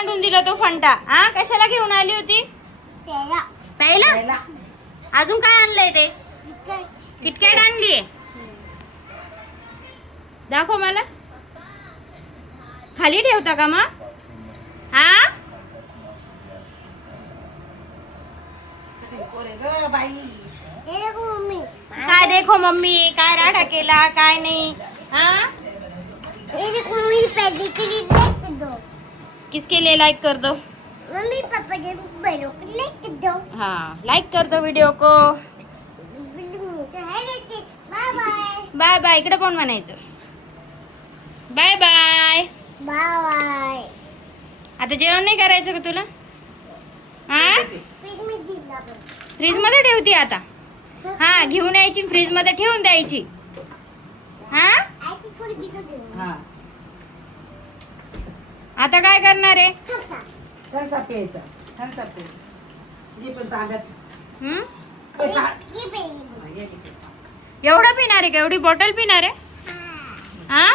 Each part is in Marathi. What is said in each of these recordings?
आणून दिला तो फंटा? हा, कशाला घेऊन आली होती? प्यायला. अजून काय आणलंय ते? किटकॅट आणलीये. दाखव मला. खाली ठेवता का मग? हा, काय देखो मम्मी, काय राडा केला काय नाही? हा, किसके लिए लाइक कर दो? मम्मी पापा के बड़ों को लाइक कर दो। हाँ, लाइक कर दो वीडियो को. Bye bye bye bye. इकडे कोण म्हणायचं? Bye bye. Bye bye. आता जेवण नाही करायचं का तुला? हा, फ्रीज में दिला पण। फ्रीज मध्ये ठेवती आता? हा, घेऊन यायची फ्रीज मध्ये ठेवून द्यायची. हा, आई थोड़ी बिजो दे। हा आता काय करणार आहे? कसा प्यायचा कसा प्यायचा हे पण तांब्यात हम्म? हे ता- ये पे हा, ये तिथे. एवढं पिणार आहे का? एवढी बॉटल पिणार आहे? हा,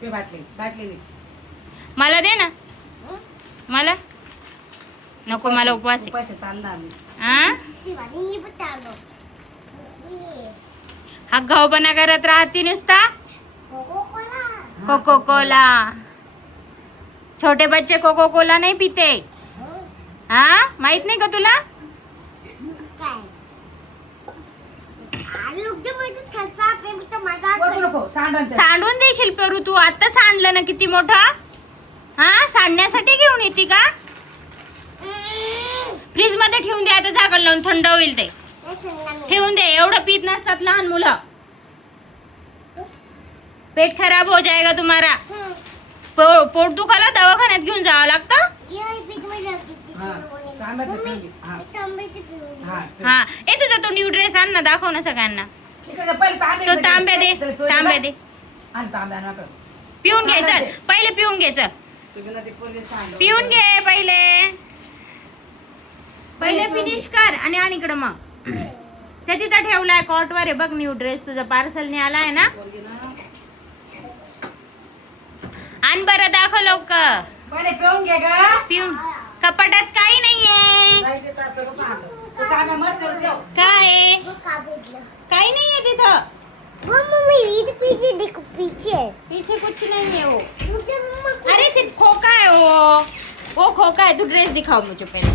ते बाटली बाटली मला दे ना. मला नको, मला उपवास आहे. पैसे चालणार नाही. हा, दीवानी ये बता दो। ये हा गावपणा करत राहती नुसता. Coca Cola. Coca Cola. छोटे बच्चे कोको कोला नहीं पीते. हा, माहित नाही का तुला? काय? आलू के मुझे ठसा पे तो मजा नको आता नको सांडायचं सांडून देशील पेरू तू. आता सांडलं ना किती मोठा. हा, सांडण्यासाठी घेऊन येते का? फ्रीज मध्ये ठेवून दे आता, झाकण लावून थंड होईल ते. ठेवून दे. एवढं पीत नसतात लहान मुलं. पेट खराब हो जाएगा तुम्हारा. पोट दुखाला दवाखान्यात घेऊन जावं लागतं. ये फ्रीज में रख दी हा तांब्याचं पिऊन हा तांब्याची पिऊन हा हा, ए तुझा तो न्यू ड्रेस आण ना, दाखव ना सगळ्यांना. चिकन पहिले तांबे तो तांब्या दे, तांब्या दे. आणि तांब्या नका पिऊन घे चल, पहिले पिऊन घे चल. तुम्ही ना ते पोलीस सांगा पिऊन घे पहिले. पहिले फिनिश कर आणि आण इकडं मग. त्या तिथं ठेवलाय कॉटवर आहे बघ न्यू ड्रेस. तुझा पार्सलने आलाय ना. आण बरं, दाखव लवकर. पहिले पिऊन घे ग पिऊन. कपाटात काही नाहीये. जायचे तर सगळं सांग तू तांब्या मस्त ठेव काय आहे? वो का बेटला काही नाहीये तिथं. वो मम्मी ये पीछे देखो पीछे पीछे कुछ नहीं है वो. मुझे मम्मा अरे सिर्फ खोका है वो खोका है. तू ड्रेस दिखाओ मुझे पहले.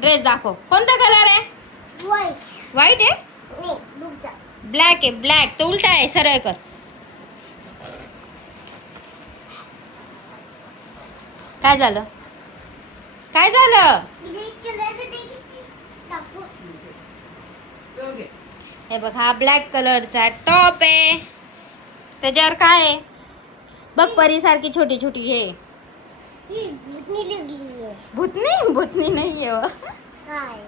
ड्रेस दाखव. कोणता कलर आहे? वाइट व्हाइट आहे? नहीं रुक जा ब्लॅक आहे. ब्लॅक तो उलटा आहे. सरळ कर. काय झालं? काय झालं? ये कलर देखी काकू पिऊन घे हे बघ, हा ब्लॅक कलरचा टॉप आहे. त्याच्यावर काय आहे बघ, परीसारखी छोटी छोटी हे. ये भूतनी लगी है भूतनी? भूतनी नाही आहे. काय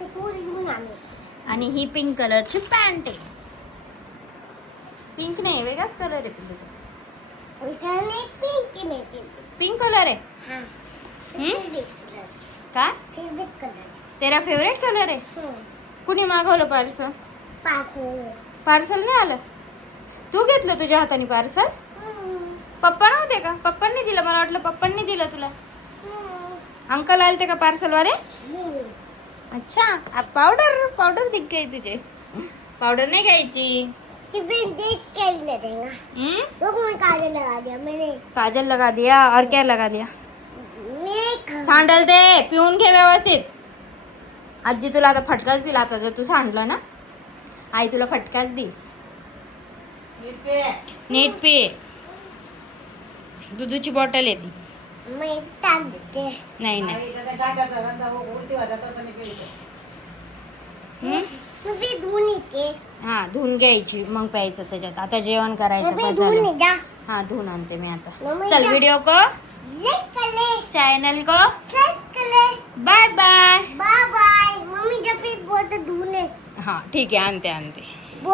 ते पूरी घेऊन आले आणि ही पिंक कलरची पॅन्ट आहे. पिंक नाही, वेगळाच कलर आहे. उन्होंने पिंक में पिंक कलर आहे. हाँ हम्म? काय? फेवरेट कलर तेरा फेवरेट कलर आहे. कुणी मागवलं पार्सल? पार्सल नाही आलं. तू घेतलं तुझ्या हाताने पार्सल? पप्पा नव्हते का? पप्पांनी दिलं. मला वाटलं पप्पांनी दिलं तुला. अंकल आलते का पार्सल वाले? अच्छा. अब पावडर पावडर दिख गई तुझे. पावडर नहीं घ्यायची. देख के ही नहीं देगा हम्म? वो मैं काजल लगा दिया मैंने काजल लगा दिया और क्या लगा दिया? मैं सांडल दे. पिऊन घे व्यवस्थित. आजी तुला आता फटकाच दिला. आता जर तू सांडलं ना, आई तुला फटकाच देईल. नीट पे नीट पी. दुधाची बॉटल आहे ती. मैं टाक देते नाही नाही. आई त्याचा टाकायचा गंदा हो उलटी होता तसं नाही प्यायचं हम्म? तू भी धुनी के हा, धुवून घ्यायची मग प्यायचं त्याच्यात. आता जेवण करायचं. मैं बस धुनी झालं. जा हा, धुवून आणते मी आता. मम्मी चल, जा. वीडियो को, लाइक कर ले चैनल को सब्सक्राइब कर ले bye bye. Bye bye mummy जब भी बोलते धुने हा ठीक आहे, आणते आणते.